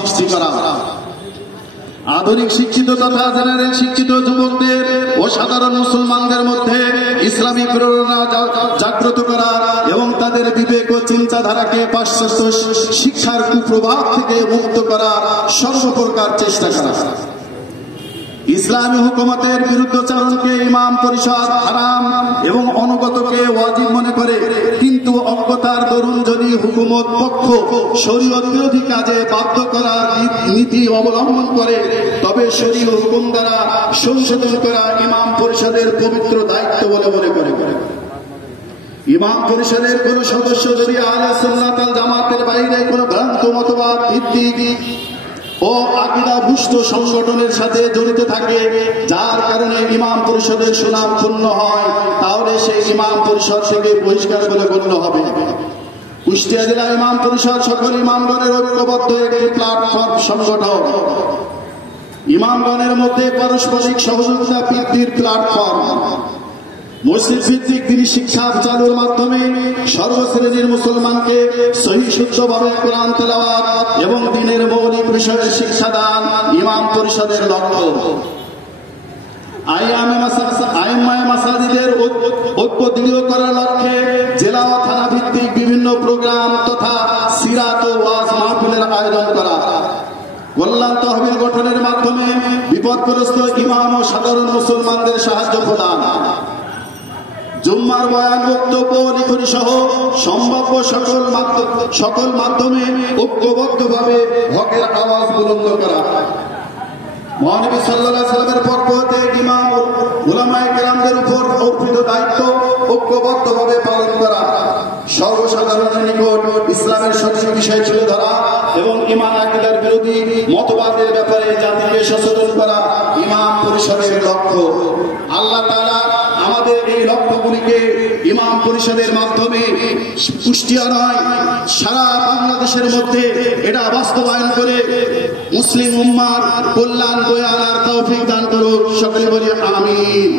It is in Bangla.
সৃষ্টি করা। আধুনিক শিক্ষিত তথা জেনারেল শিক্ষিত যুবকদের ও সাধারণ মুসলমানদের মধ্যে ইসলামী প্রেরণা জাগ্রত করা এবং তাদের বিবেক ও চিন্তাধারাকে পাশ্চাত্য শিক্ষার কুপ্রভাব থেকে মুক্ত করা সর্বপ্রকার চেষ্টা করা। ইসলামী হুকুমতের বিরুদ্ধাচরণকে ইমাম পরিষদ হারাম এবং অনুগতকে ওয়াজিব মনে করে, কিন্তু অজ্ঞতার দরুন যদি হুকুমত পক্ষ শরীয়ত বিরোধী কাজে বাধ্য করার নীতি অবলম্বন করে, তবে শরীয় হুকুম দ্বারা সংশোধন করা ইমাম পরিষদের পবিত্র দায়িত্ব বলে মনে করে। ইমাম পরিষদের কোন সদস্য যদি আহলে সুন্নাত ওয়াল জামাতের বাইরে কোন ভ্রান্ত মতবাদ ভিত্তিক ও আকীদাভুষ্ট সংগঠনের সাথে জড়িত থাকে, যার কারণে ইমাম পরিষদের সুনাম ক্ষুণ্ণ হয়, তাহলে সেই ইমাম পরিষদ থেকে বহিষ্কার বলে গণ্য হবে। কুষ্টিয়া জেলা ইমাম পরিষদ সকল ইমামগণের ঐক্যবদ্ধ একটি প্ল্যাটফর্ম সংগঠন। ইমামগণের মধ্যে পারস্পরিক সহযোগিতা বৃদ্ধির প্ল্যাটফর্ম। মসজিদ ভিত্তিক দিনী শিক্ষা চালুর মাধ্যমে সর্বশ্রেণীর মুসলমানকে সহি শুদ্ধভাবে কোরআন তেলাওয়াত এবং দ্বীনের মৌলিক বিষয়ের শিক্ষা দান ইমাম পরিষদের লক্ষ্য। আইম্মায়ে মাসাজিদের ঐক্য দৃঢ় করার লক্ষ্যে জেলা ও থানা ভিত্তিক বিভিন্ন প্রোগ্রাম তথা সিরাত ও ওয়াজ মাহফিলের আয়োজন করা। কল্যাণ তহবিল গঠনের মাধ্যমে বিপদগ্রস্ত ইমাম ও সাধারণ মুসলমানদের সাহায্য প্রদান। জুম্মার বয়ান, বক্তব্য, লিখনি সহ সম্ভাব্য সকল মাধ্যমে ঐক্যবদ্ধভাবে হকের আওয়াজ বুলন্দ করা। মহানবী সাল্লাল্লাহু আলাইহি ওয়াসাল্লামের পক্ষ হতে ইমাম ও উলামায়ে কেরামদের উপর অর্পিত দায়িত্ব ঐক্যবদ্ধভাবে পালন করা। সর্বসাধারণের নিকট ইসলামের সঠিক বিষয় তুলে ধরা এবং ঈমান আকীদার বিরোধী মতবাদের ব্যাপারে জাতিকে সচেতন করা ইমাম পরিষদের লক্ষ্য। আল্লাহ তাআলা আমাদের এই লক্ষ্যগুলিকে ইমাম পরিষদের মাধ্যমে কুষ্টিয়া নয় সারা বাংলাদেশের মধ্যে এটা বাস্তবায়ন করে মুসলিম উম্মার কল্যাণ বয়ে আনার তৌফিক দান করুক। সকলে বলি আমিন।